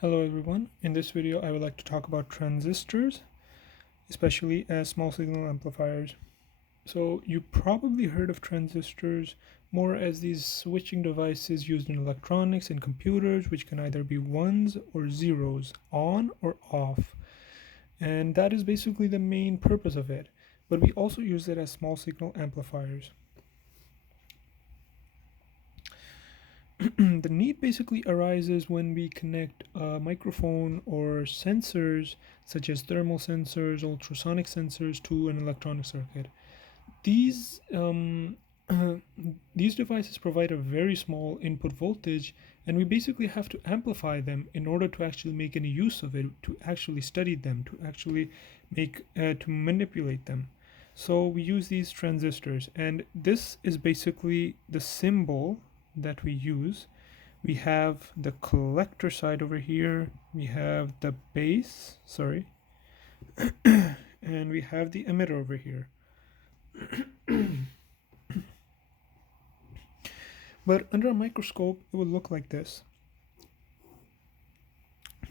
Hello everyone, in this video I would like to talk about transistors, especially as small signal amplifiers. So you probably heard of transistors more as these switching devices used in electronics and computers, which can either be ones or zeros, on or off. And that is basically the main purpose of it. But we also use it as small signal amplifiers. The need basically arises when we connect a microphone or sensors such as thermal sensors, ultrasonic sensors to an electronic circuit. These these devices provide a very small input voltage, and we basically have to amplify them in order to actually make any use of it, to actually study them, to actually to manipulate them. So we use these transistors, and this is basically the symbol that we use. We have the collector side over here, we have the base, and we have the emitter over here. But under a microscope, it would look like this.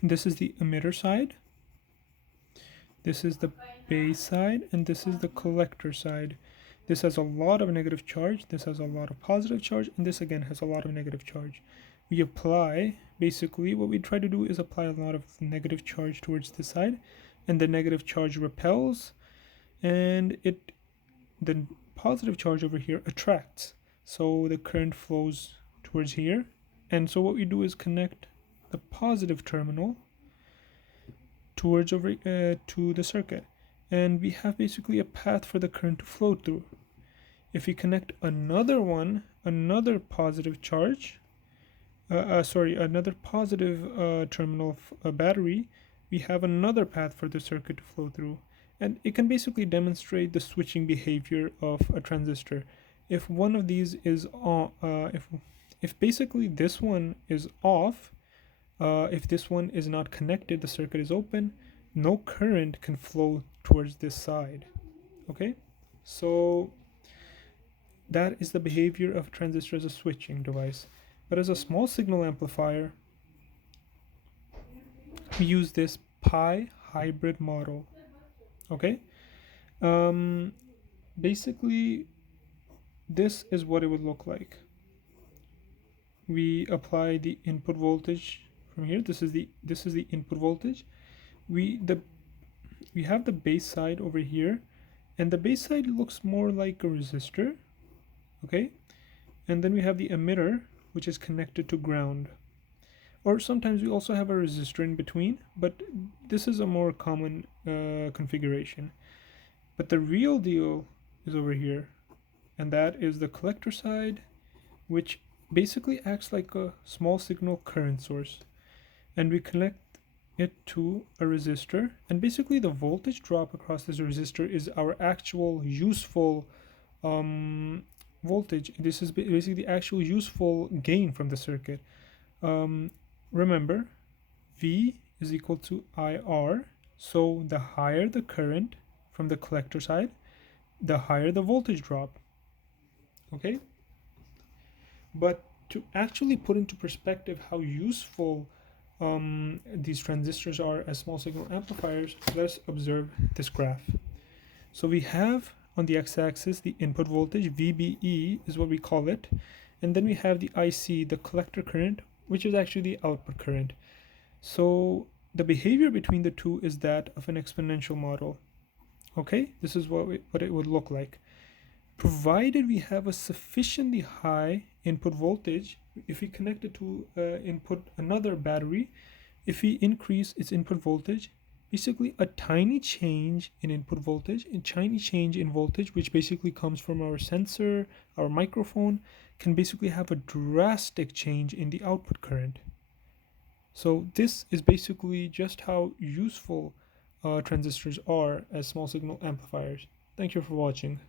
This is the emitter side, this is the base side, and this is the collector side. This has a lot of negative charge, this has a lot of positive charge, and this again has a lot of negative charge. We apply, basically what we try to do is apply a lot of negative charge towards this side, and the negative charge repels, and the positive charge over here attracts. So the current flows towards here, and so what we do is connect the positive terminal towards over to the circuit, and we have basically a path for the current to flow through. If we connect another positive charge, another positive terminal of a battery, we have another path for the circuit to flow through, and it can basically demonstrate the switching behavior of a transistor. If one of these is on, if basically this one is off, if this one is not connected, the circuit is open, no current can flow towards this side. Okay, so that is the behavior of a transistor as a switching device. But as a small signal amplifier, we use this pi hybrid model. Okay, basically this is what it would look like. We apply the input voltage from here. This is the input voltage. We have the base side over here, and the base side looks more like a resistor. Okay, and then we have the emitter, which is connected to ground, or sometimes we also have a resistor in between, but this is a more common configuration. But the real deal is over here, and that is the collector side, which basically acts like a small signal current source, and we connect it to a resistor, and basically the voltage drop across this resistor is our actual useful voltage. This is basically the actual useful gain from the circuit. Remember, V is equal to IR, so the higher the current from the collector side, the higher the voltage drop. Okay, but to actually put into perspective how useful these transistors are as small signal amplifiers, let's observe this graph. So we have on the x-axis the input voltage, VBE is what we call it, and then we have the IC, the collector current, which is actually the output current. So the behavior between the two is that of an exponential model. Okay, this is what it would look like. Provided we have a sufficiently high input voltage, if we connect it to input another battery, if we increase its input voltage, basically a tiny change in input voltage, a tiny change in voltage, which basically comes from our sensor, our microphone, can basically have a drastic change in the output current. So this is basically just how useful transistors are as small signal amplifiers. Thank you for watching.